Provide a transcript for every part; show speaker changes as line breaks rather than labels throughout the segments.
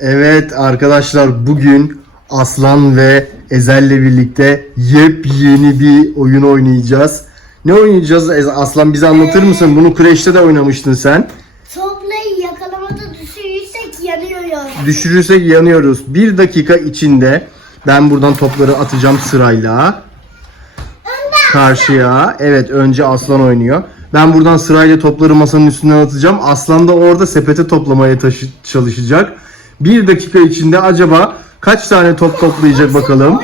Evet arkadaşlar bugün Aslan ve Ezel'le birlikte yepyeni bir oyun oynayacağız. Ne oynayacağız Aslan bize anlatır ee, mısın? Bunu Crash'te de oynamıştın sen. Toplayı yakalamada düşürürsek yanıyoruz. Düşürürsek yanıyoruz. Bir dakika içinde ben buradan topları atacağım sırayla. Karşıya. Evet önce Aslan oynuyor. Ben buradan sırayla topları masanın üstünden atacağım. Aslan da orada sepete toplamaya çalışacak. Bir dakika içinde acaba kaç tane top toplayacak bakalım.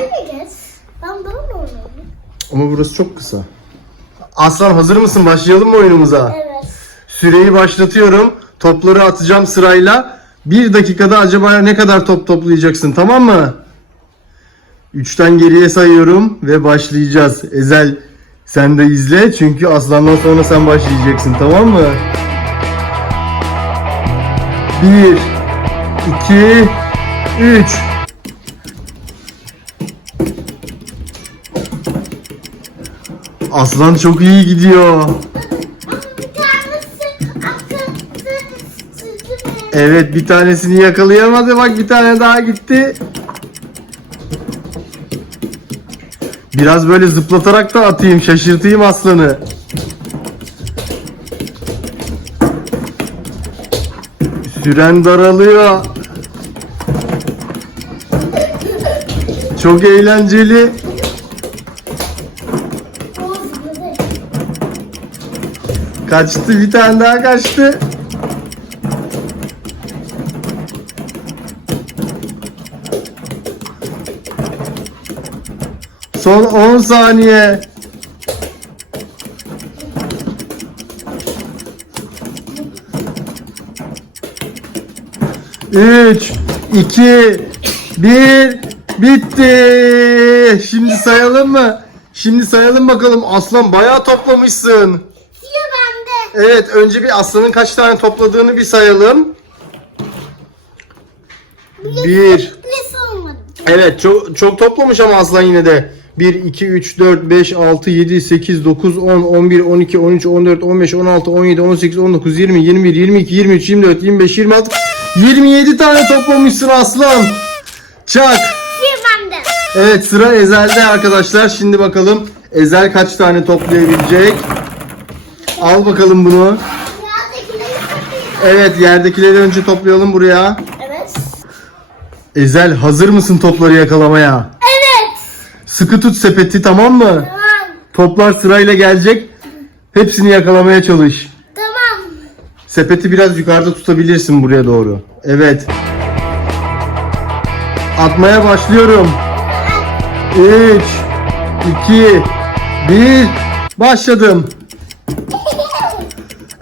Ama burası çok kısa. Aslan hazır mısın? Başlayalım mı oyunumuza? Evet. Süreyi başlatıyorum. Topları atacağım sırayla. Bir dakikada acaba ne kadar top toplayacaksın tamam mı? Üçten geriye sayıyorum ve başlayacağız. Ezel sen de izle çünkü aslandan sonra sen başlayacaksın tamam mı? Bir, 2 3 Aslan çok iyi gidiyor. Evet bir tanesini yakalayamadı. Bak bir tane daha gitti. Biraz böyle zıplatarak da atayım, şaşırtayım aslanı. Süren daralıyor. Çok eğlenceli. Kaçtı bir tane daha kaçtı. Son 10 saniye. 3, 2, 1. Bitti. Şimdi sayalım mı? Şimdi sayalım bakalım. Aslan bayağı toplamışsın. Sıra bende. Evet önce bir aslanın kaç tane topladığını bir sayalım. Bir. Şey evet çok, çok toplamış ama aslan yine de. 1, 2, 3, 4, 5, 6, 7, 8, 9, 10, 11, 12, 13, 14, 15, 16, 17, 18, 19, 20, 21, 22, 23, 24, 25, 26... 27 tane toplamışsın aslan. Çak. Yıkandım. Evet sıra Ezel'de arkadaşlar. Şimdi bakalım Ezel kaç tane toplayabilecek. Al bakalım bunu. Evet yerdekileri önce toplayalım buraya. Evet. Ezel hazır mısın topları yakalamaya? Evet. Sıkı tut sepeti tamam mı? Tamam. Toplar sırayla gelecek. Hepsini yakalamaya çalış. Sepeti biraz yukarıda tutabilirsin buraya doğru. Evet. Atmaya başlıyorum. 3 2 1 Başladım.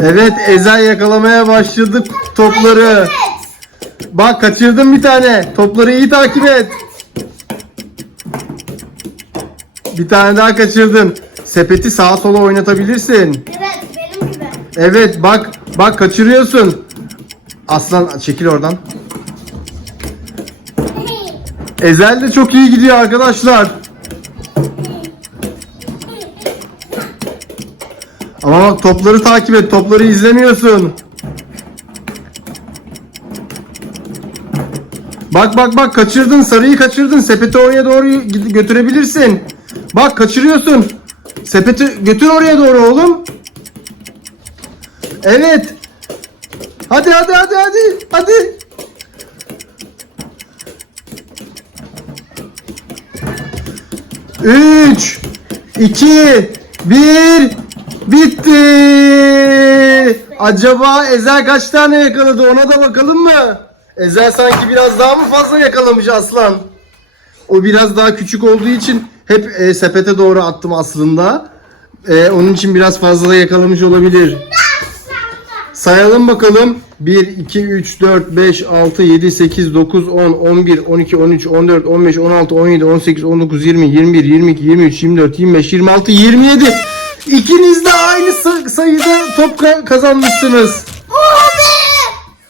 Evet Eza yakalamaya başladı topları. Bak kaçırdım bir tane. Topları iyi takip et. Bir tane daha kaçırdın. Sepeti sağa sola oynatabilirsin. Evet benim gibi. Evet bak Bak kaçırıyorsun. Aslan çekil oradan. Ezel de çok iyi gidiyor arkadaşlar. Ama bak topları takip et. Topları izlemiyorsun. Bak bak bak kaçırdın. Sarıyı kaçırdın. Sepeti oraya doğru götürebilirsin. Bak kaçırıyorsun. Sepeti götür oraya doğru oğlum. Evet. Hadi hadi hadi hadi. Hadi. Üç, iki, bir, bitti. Acaba Ezel kaç tane yakaladı ona da bakalım mı? Ezel sanki biraz daha mı fazla yakalamış Aslan? O biraz daha küçük olduğu için hep e, sepete doğru attım aslında. E, onun için biraz fazla da yakalamış olabilir. Sayalım bakalım. 1, 2, 3, 4, 5, 6, 7, 8, 9, 10, 11, 12, 13, 14, 15, 16, 17, 18, 19, 20, 21, 22, 23, 24, 25, 26, 27. İkiniz de aynı sayıda top kazanmışsınız.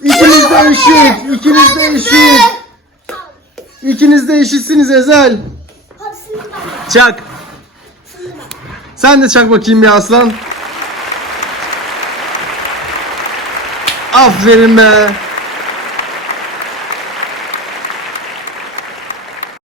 İkiniz de eşit. İkiniz de eşit. İkiniz de eşitsiniz Ezel. Çak. Sen de çak bakayım bir aslan. Aferin be.